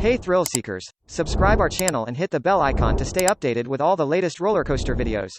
Hey thrill seekers, subscribe our channel and hit the bell icon to stay updated with all the latest roller coaster videos.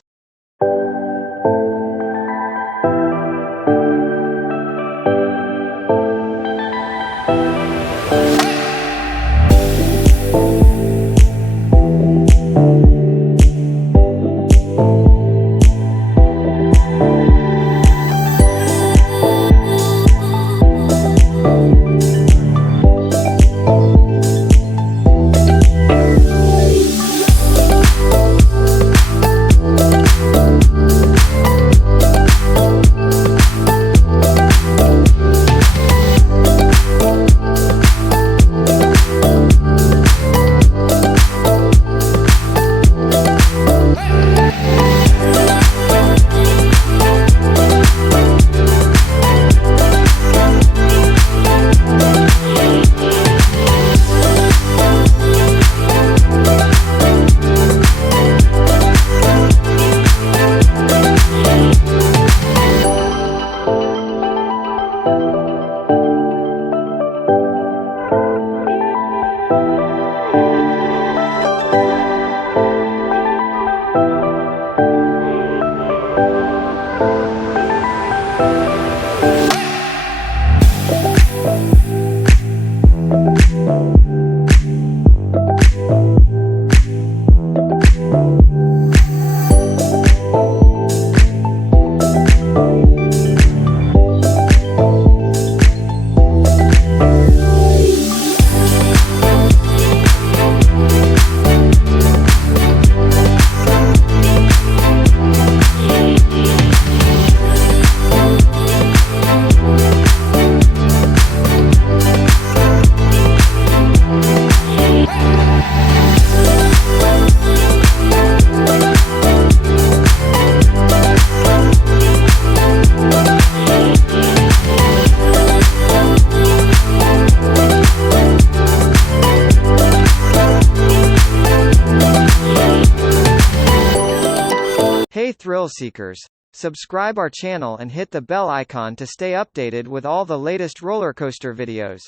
Hey thrill seekers, subscribe our channel and hit the bell icon to stay updated with all the latest roller coaster videos.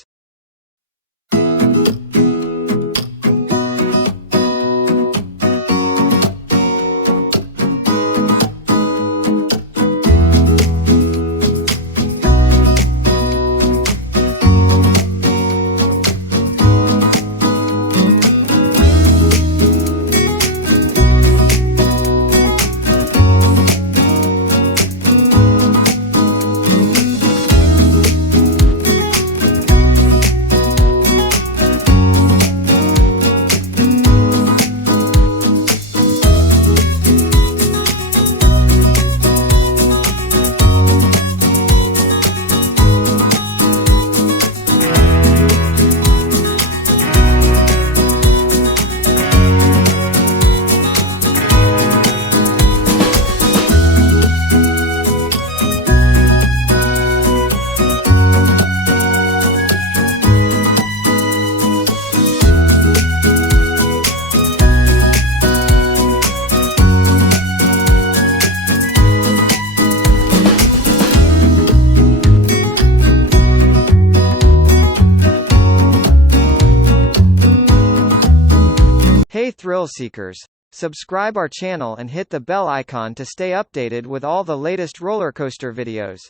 Hey thrill seekers, subscribe our channel and hit the bell icon to stay updated with all the latest roller coaster videos.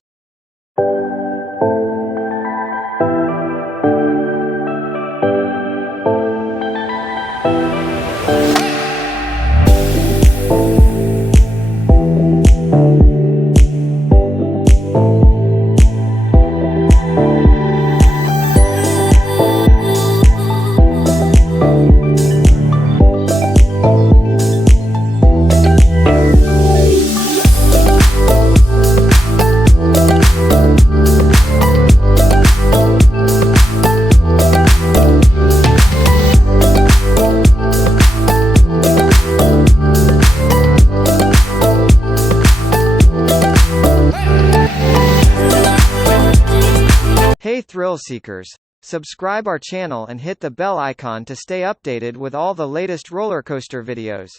Hey thrill seekers, subscribe our channel and hit the bell icon to stay updated with all the latest roller coaster videos.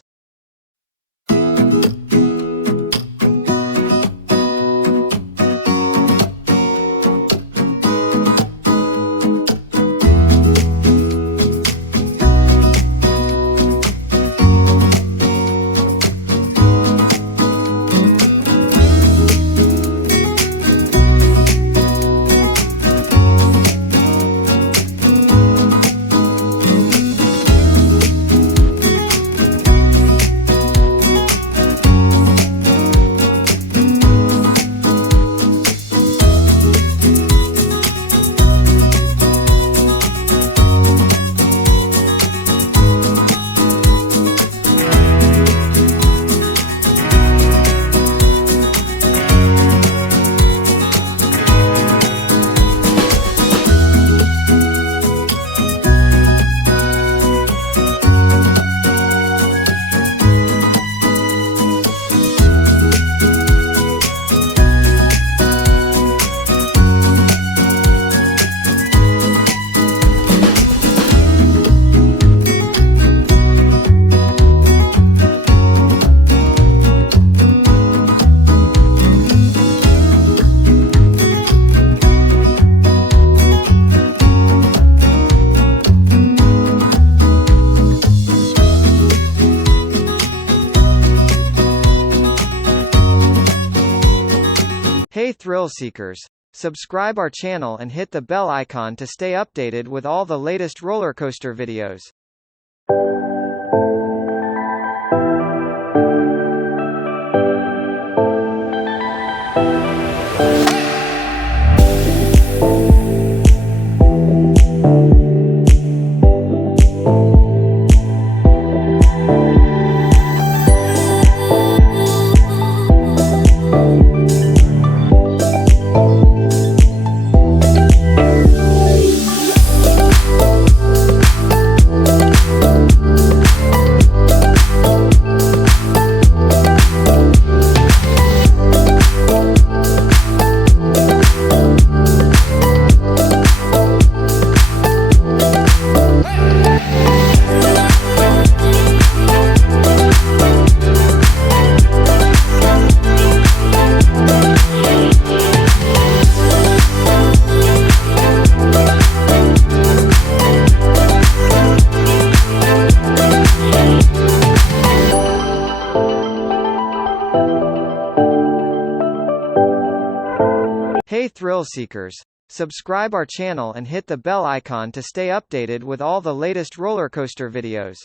thrill seekers! Subscribe our channel and hit the bell icon to stay updated with all the latest roller coaster videos. Hey thrill seekers! Subscribe our channel and hit the bell icon to stay updated with all the latest roller coaster videos.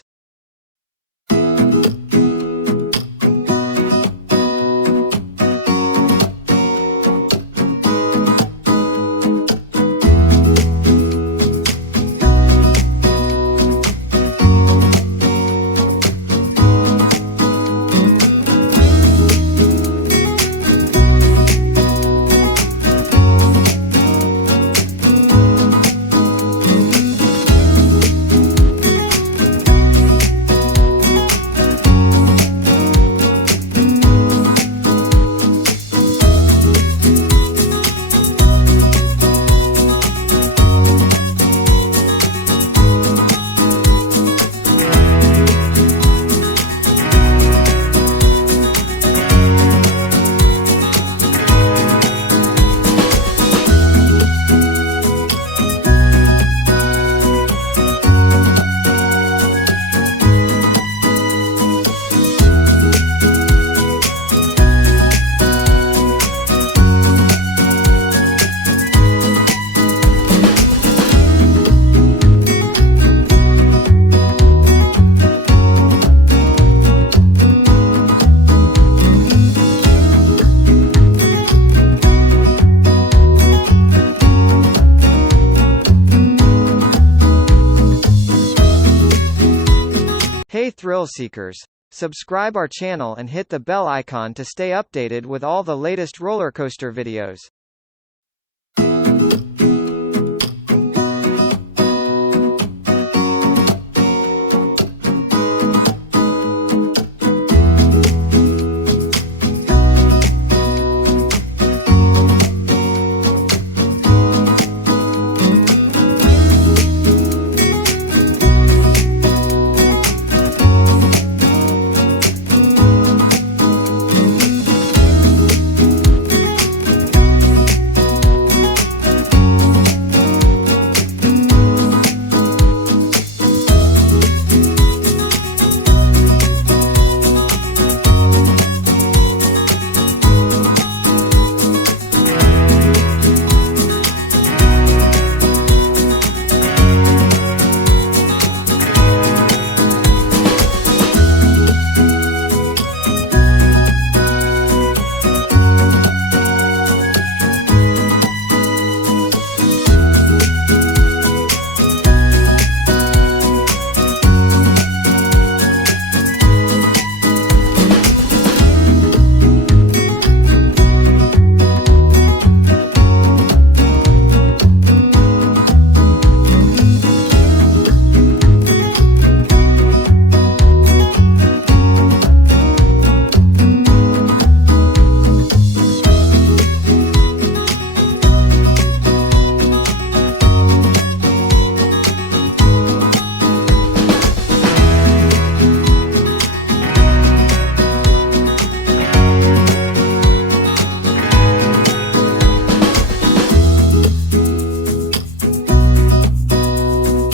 Hey thrill seekers! Subscribe our channel and hit the bell icon to stay updated with all the latest roller coaster videos.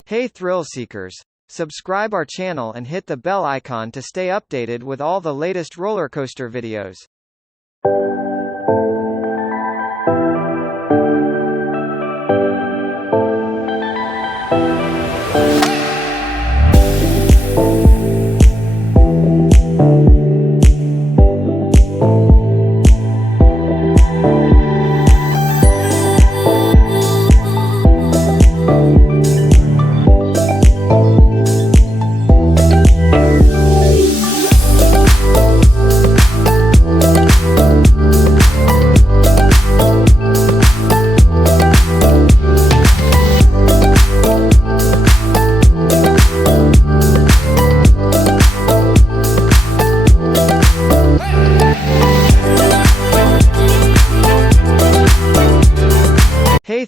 Hey thrill seekers! Subscribe our channel and hit the bell icon to stay updated with all the latest roller coaster videos.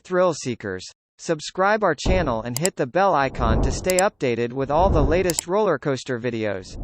thrill seekers. Subscribe our channel and hit the bell icon to stay updated with all the latest roller coaster videos.